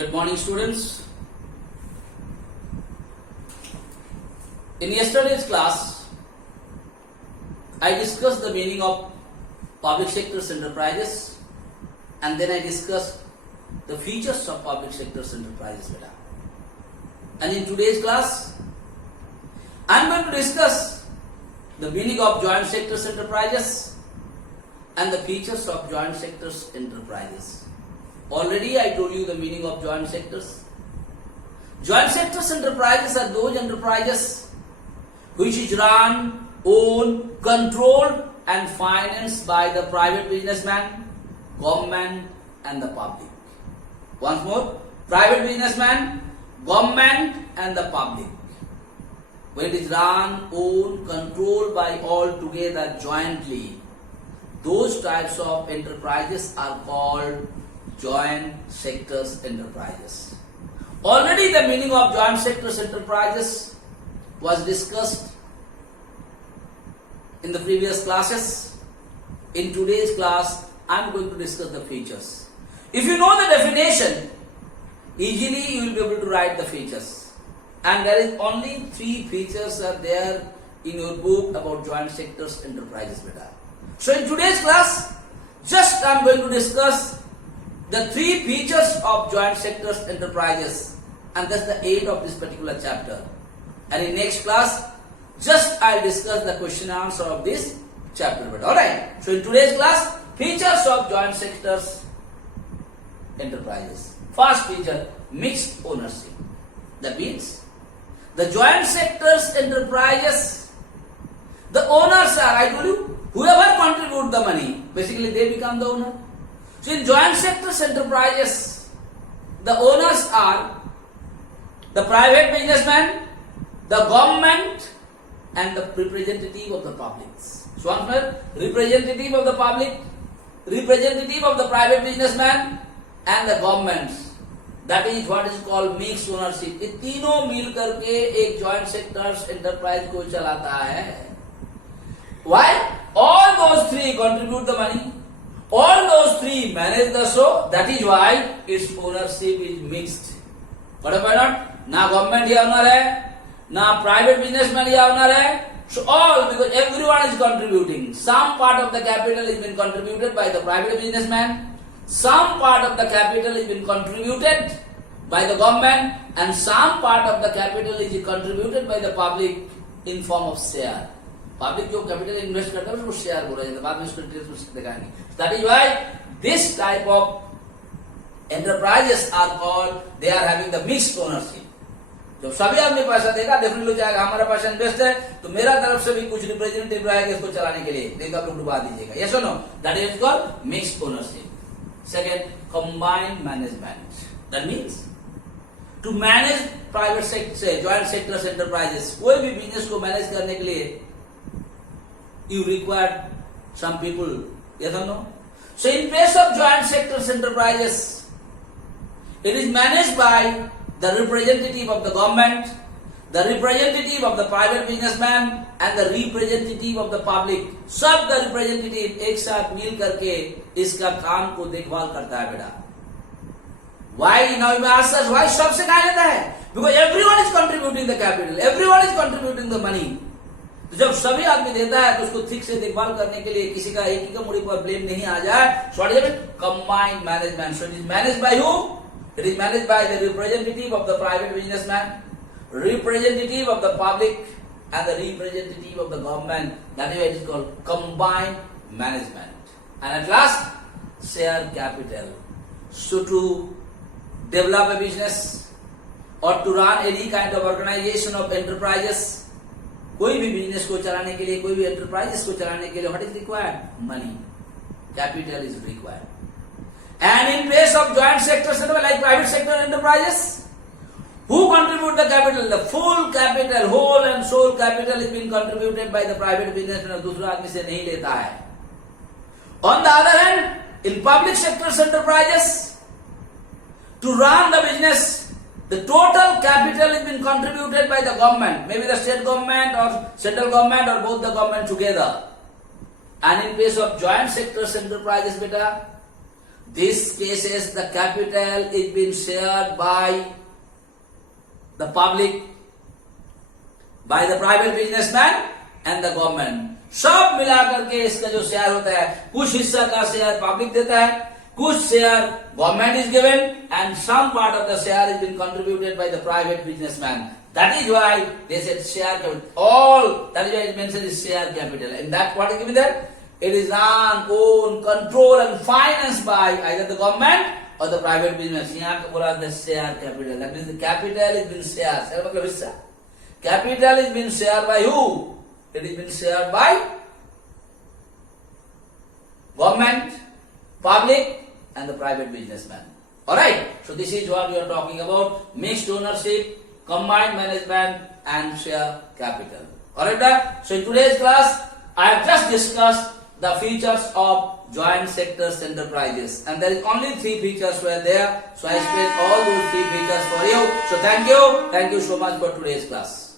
Good morning, students. In yesterday's class, I discussed the meaning of public sector enterprises and then I discussed the features of public sector enterprises. And in today's class, I am going to discuss the meaning of joint sector enterprises and the features of joint sector enterprises. Already I told you the meaning of joint sectors. Joint sectors enterprises are those enterprises which is run, owned, controlled and financed by the private businessman, government and the public. Once more, private businessman, government and the public. When it is run, owned, controlled by all together jointly, those types of enterprises are called joint sectors enterprises. Already the meaning of joint sectors enterprises was discussed in the previous classes. In today's class, I am going to discuss the features. If you know the definition, easily you will be able to write the features. And there is only 3 features are there in your book about joint sectors enterprises. So in today's class, just I am going to discuss the 3 features of joint sectors enterprises, and that's the aim of this particular chapter. And in next class, just I'll discuss the question and answer of this chapter. Alright, so in today's class, features of joint sectors enterprises. First feature, mixed ownership. That means, the joint sectors enterprises, the owners are, I told you, whoever contribute the money, basically they become the owner. So in joint sectors enterprises, the owners are the private businessman, the government and the representative of the public. So one representative of the public, representative of the private businessman and the government. That is what is called mixed ownership. ये तीनों मिल करके एक joint sectors enterprise को चलाता है. Why? All those 3 contribute the money. All those 3 manage the show. That is why its ownership is mixed. What about not? Na government here owner hai, na private businessman here owner hai. So all, because everyone is contributing. Some part of the capital has been contributed by the private businessman. Some part of the capital has been contributed by the government, and some part of the capital is contributed by the public in form of share. Public जो capital invest करता है उसको share बोला जाता है. बाद में इसको डिटेल्स दिखाएंगे. That is why this type of enterprises are called, they are having the mixed ownership. जब सभी आदमी पैसा देगा, डेफिनेटली जाएगा हमारा पैसा इन्वेस्ट है, तो मेरा तरफ से भी कुछ रिप्रेजेंटेटिव रहेगा इसको चलाने के लिए, नहीं तो आप लोग डुबा दीजिएगा. Yes or no? That is called mixed ownership. Second, combined management. That means to manage private sector, joint sectors enterprises, कोई भी बिजनेस को मैनेज करने के लिए you require some people. Yes or no? So in case of joint sectors enterprises, it is managed by the representative of the government, the representative of the private businessman and the representative of the public. सब the representative एक साथ मिल करके इसका काम को देखभाल करता है बेटा. Why now you may ask us, why सबसे कहा जाता है? Because everyone is contributing the capital, everyone is contributing the money. तो जब सभी आदमी देता है तो उसको ठीक से देखभाल करने के लिए किसी का एक ही का मुड़ी पर ब्लेम नहीं आ जाए. So what is it? Combined management. So it is managed by who? It is managed by the representative of the private businessman, representative of the public and the representative of the government. That is why it is called combined management. And at last, share capital. So to develop a business or to run any kind of organization of enterprises, कोई भी business को चलाने के लिए, कोई भी enterprises को चलाने के लिए, what is required? Money. Capital is required. And in case of joint sector like private sector enterprises, who contribute the capital? The full capital, whole and sole capital is being contributed by the private businessman. दूसरा आदमी से नहीं लेता है. On the other hand, in public sector enterprises, to run the business, the total capital has been contributed by the government, maybe the state government or central government or both the government together. And in case of joint sectors enterprises, beta, These cases, the capital is being shared by the public, by the private businessman and the government. सब मिलाकर के इसका जो share होता है, कुछ हिस्सा का शेयर पब्लिक देता है, कुछ share government is given, and some part of the share is been contributed by the private businessman. That is why they said share capital. All that is why it mentioned is share capital. And that what is given there? It is run, owned, controlled, and financed by either the government or the private business. यहाँ पे बोला the share capital. That means the capital is being shared. Share मतलब हिस्सा. Capital is being shared by who? It is being shared by government, public, and the private businessman. Alright, so this is what we are talking about: mixed ownership, combined management, and share capital. Alright, so in today's class, I have just discussed the features of joint sectors enterprises, and there is only 3 features were there, so I explained all those 3 features for you. So thank you so much for today's class.